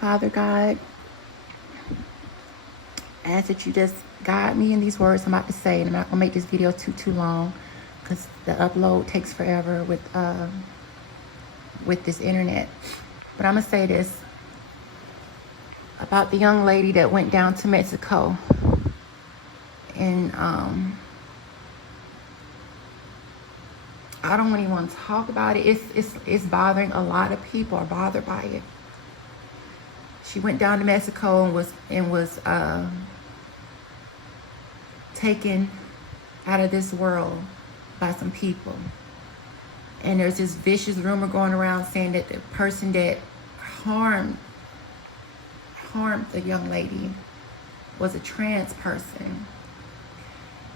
Father God, I ask that you just guide me in these words I'm about to say, and I'm not gonna make this video too long because the upload takes forever with this internet. But I'm gonna say this about the young lady that went down to Mexico, and I don't even want to talk about it. It's bothering a lot of people. Are bothered by it. She went down to Mexico and was taken out of this world by some people. And there's this vicious rumor going around saying that the person that harmed the young lady was a trans person.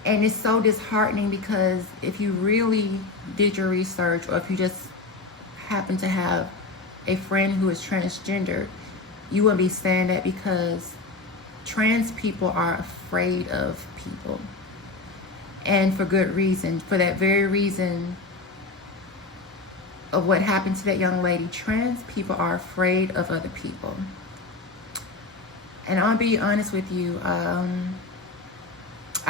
And it's so disheartening because if you really did your research, or if you just happen to have a friend who is transgender, you wouldn't be saying that, because trans people are afraid of people. And for good reason. For that very reason of what happened to that young lady, trans people are afraid of other people. And I'll be honest with you, I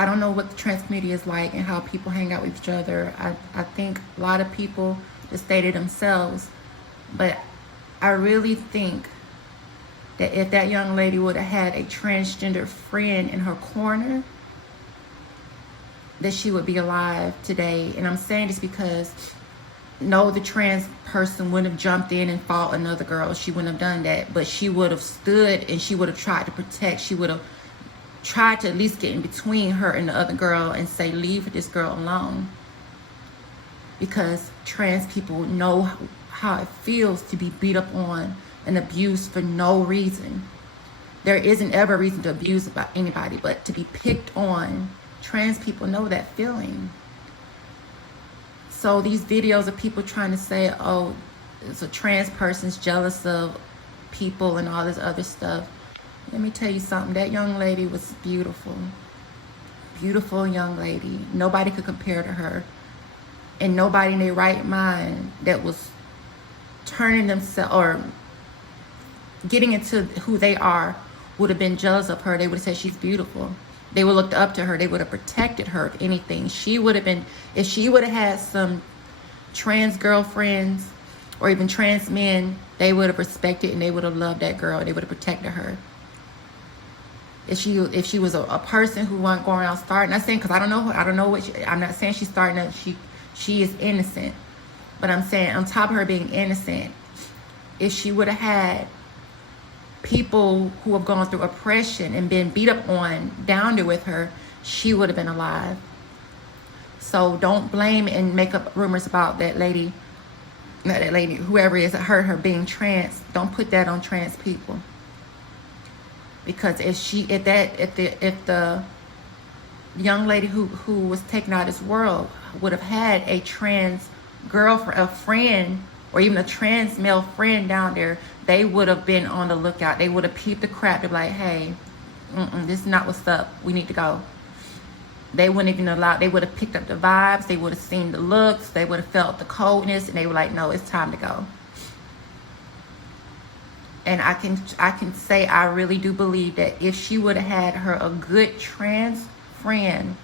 don't know what the trans community is like and how people hang out with each other. I think a lot of people just stay to themselves. But I really think that if that young lady would have had a transgender friend in her corner, that she would be alive today. And I'm saying this because no, the trans person wouldn't have jumped in and fought another girl. She wouldn't have done that. But she would have stood and she would have tried to protect. She would have tried to at least get in between her and the other girl and say, leave this girl alone. Because trans people know how it feels to be beat up on and abused for no reason. There isn't ever a reason to abuse about anybody, but to be picked on, trans people know that feeling. So these videos of people trying to say, oh, it's a trans person's jealous of people and all this other stuff. Let me tell you something. That young lady was beautiful. Beautiful young lady. Nobody could compare to her. And nobody in their right mind that was turning themselves or getting into who they are would have been jealous of her. They would have said she's beautiful. They would have looked up to her. They would have protected her, if anything. She would have been, if she would have had some trans girlfriends or even trans men, they would have respected and they would have loved that girl. They would have protected her. If she was a person who wasn't going around starting, not saying, because I don't know what I'm not saying she's starting to, she is innocent, but I'm saying on top of her being innocent, if she would have had people who have gone through oppression and been beat up on down there with her, she would have been alive. So don't blame and make up rumors about that lady, not that lady, whoever it is that hurt her being trans. Don't put that on trans people. Because if the young lady who was taken out of this world would have had a trans girlfriend, a friend, or even a trans male friend down there, they would have been on the lookout. They would have peeped the crap. They'd be like, hey, this is not what's up. We need to go. They wouldn't even allow, they would have picked up the vibes. They would have seen the looks. They would have felt the coldness, and they were like, no, it's time to go. And I can say I really do believe that if she would have had her a good trans friend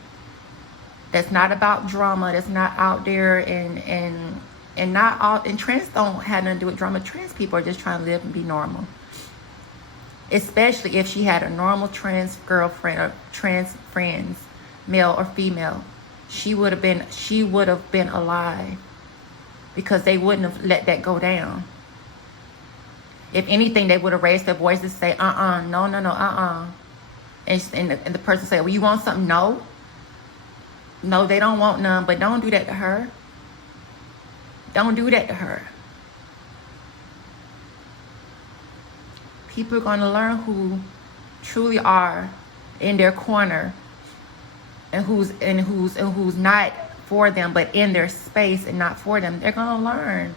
that's not about drama, that's not out there and not all, and trans don't have nothing to do with drama. Trans people are just trying to live and be normal. Especially if she had a normal trans girlfriend or trans friends, male or female, she would have been alive, because they wouldn't have let that go down. If anything, they would have raised their voice and say, no, and the person say, well, you want something? No, they don't want none. But don't do that to her. Don't do that to her. People are going to learn who truly are in their corner, and who's not for them, but in their space and not for them. They're going to learn.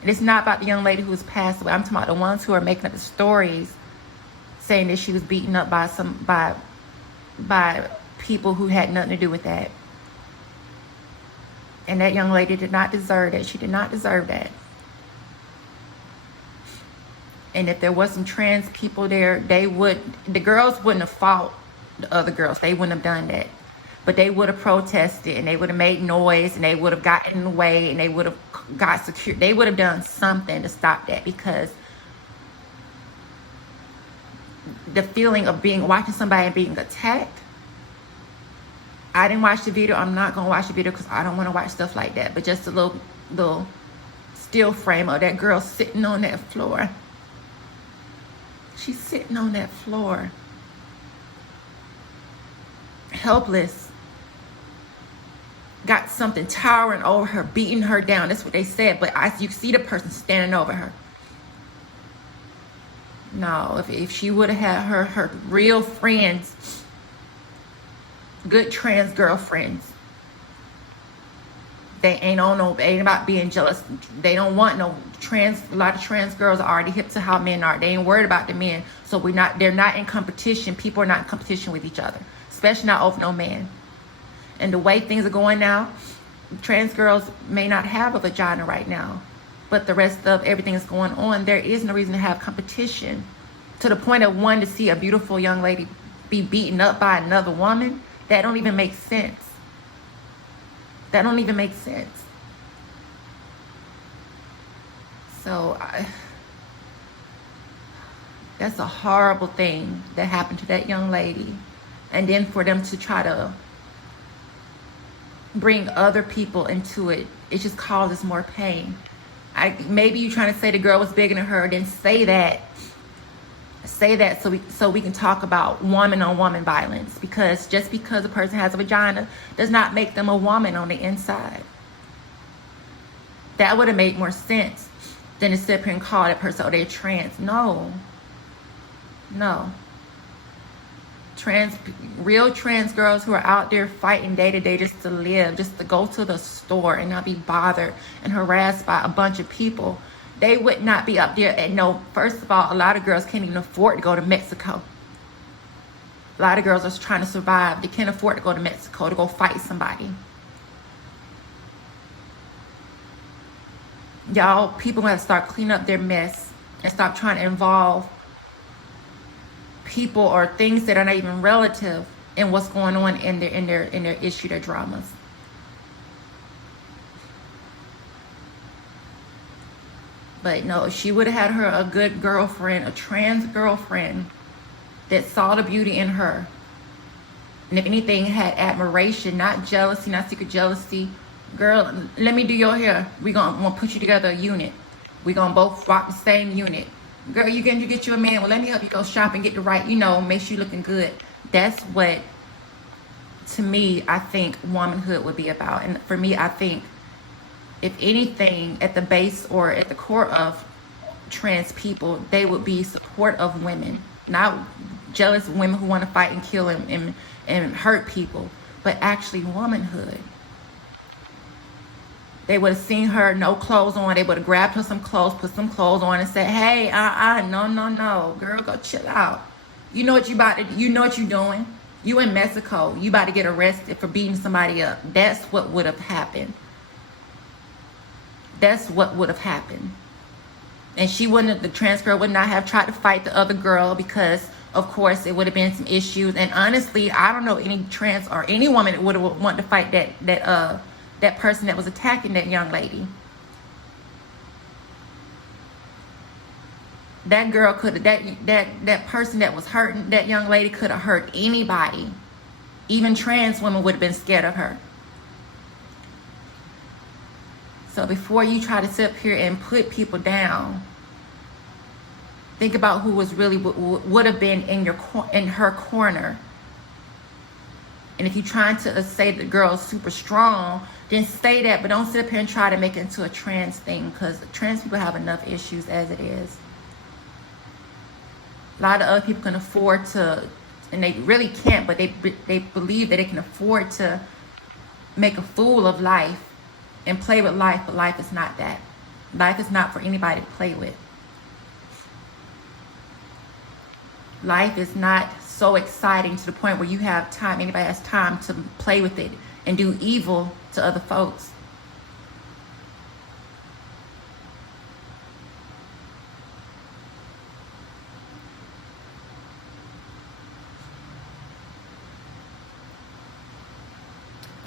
And it's not about the young lady who was passed away. I'm talking about the ones who are making up the stories, saying that she was beaten up by people who had nothing to do with that. And that young lady did not deserve that. She did not deserve that. And if there was some trans people there, the girls wouldn't have fought the other girls. They wouldn't have done that. But they would have protested, and they would have made noise, and they would have gotten in the way, and they would have got secure. They would have done something to stop that, because the feeling of watching somebody being attacked. I didn't watch the video. I'm not gonna watch the video because I don't want to watch stuff like that. But just a little still frame of that girl sitting on that floor. She's sitting on that floor, helpless. Got something towering over her, beating her down. That's what they said. But you see the person standing over her. No, if she would have had her real friends, good trans girlfriends, they ain't about being jealous. They don't want no trans. A lot of trans girls are already hip to how men are. They ain't worried about the men. So they're not in competition. People are not in competition with each other, especially not over no man. And the way things are going now, trans girls may not have a vagina right now, but the rest of everything is going on. There is no reason to have competition, to the point of one to see a beautiful young lady be beaten up by another woman. That don't even make sense. That don't even make sense. So that's a horrible thing that happened to that young lady. And then for them to try to bring other people into it, it just causes more pain. Maybe you're trying to say the girl was bigger than her, then say that so we can talk about woman on woman violence, because just because a person has a vagina does not make them a woman on the inside. That would have made more sense than to sit here and call that person, oh, they're trans. No. Real trans girls who are out there fighting day to day just to live, just to go to the store and not be bothered and harassed by a bunch of people. They would not be up there. And no, first of all, a lot of girls can't even afford to go to Mexico. A lot of girls are trying to survive. They can't afford to go to Mexico to go fight somebody. Y'all, people have to start cleaning up their mess and stop trying to involve people or things that are not even relative in what's going on in their issue, their dramas. But no, if she would have had a good girlfriend, a trans girlfriend that saw the beauty in her, and if anything had admiration, not jealousy, not secret jealousy. Girl, let me do your hair. We're gonna put you together a unit. We're gonna both rock the same unit. Girl, you get you a man. Well, let me help you go shop and get the right, make sure you looking good. That's what, to me, I think womanhood would be about. And for me, I think, if anything, at the base or at the core of trans people, they would be support of women, not jealous women who want to fight and kill and hurt people, but actually womanhood. They would have seen her no clothes on. They would have grabbed her some clothes, put some clothes on, and said, "Hey, no, girl, go chill out. You know what you know what you're doing. You in Mexico. You about to get arrested for beating somebody up." That's what would have happened. That's what would have happened. And the trans girl would not have tried to fight the other girl, because of course it would have been some issues. And honestly, I don't know any trans or any woman that would have wanted to fight that person that was attacking that young lady. That girl could have, that person that was hurting that young lady could have hurt anybody. Even trans women would have been scared of her. So before you try to sit up here and put people down, think about who was really would have been in her corner. And if you're trying to say the girl is super strong, then say that, but don't sit up here and try to make it into a trans thing, because trans people have enough issues as it is. A lot of other people can afford to, and they really can't, but they believe that they can afford to make a fool of life and play with life, but life is not that. Life is not for anybody to play with. Life is not so exciting to the point where anybody has time to play with it and do evil to other folks.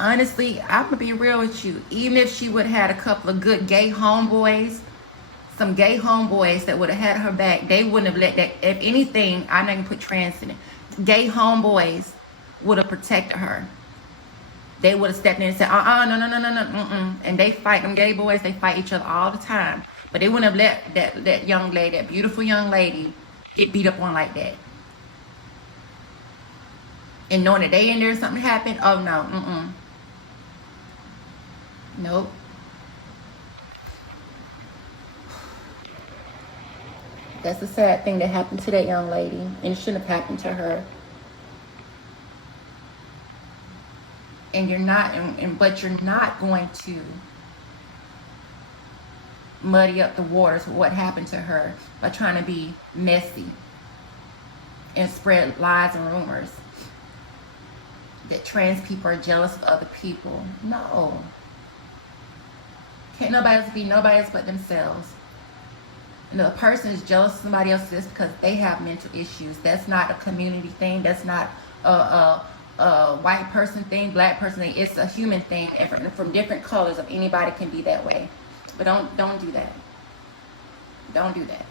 honestly, I'm gonna be real with you. Even if she would have had a couple of good gay homeboys, some gay homeboys that would have had her back, they wouldn't have let that. If anything, I'm not gonna put trans in it. Gay homeboys would have protected her. They would have stepped in and said, no, no, no, no, no, and they fight. Them gay boys, they fight each other all the time. But they wouldn't have let that young lady, that beautiful young lady, get beat up on like that. And knowing that they in there, something happened, oh no, nope. That's a sad thing that happened to that young lady, and it shouldn't have happened to her. And you're not, but you're not going to muddy up the waters with what happened to her by trying to be messy and spread lies and rumors that trans people are jealous of other people. No. Can't nobody else be nobody else but themselves. And the person is jealous of somebody else just because they have mental issues. That's not a community thing. That's not a white person thing, black person thing. It's a human thing, and from different colors of anybody can be that way. But don't do that. Don't do that.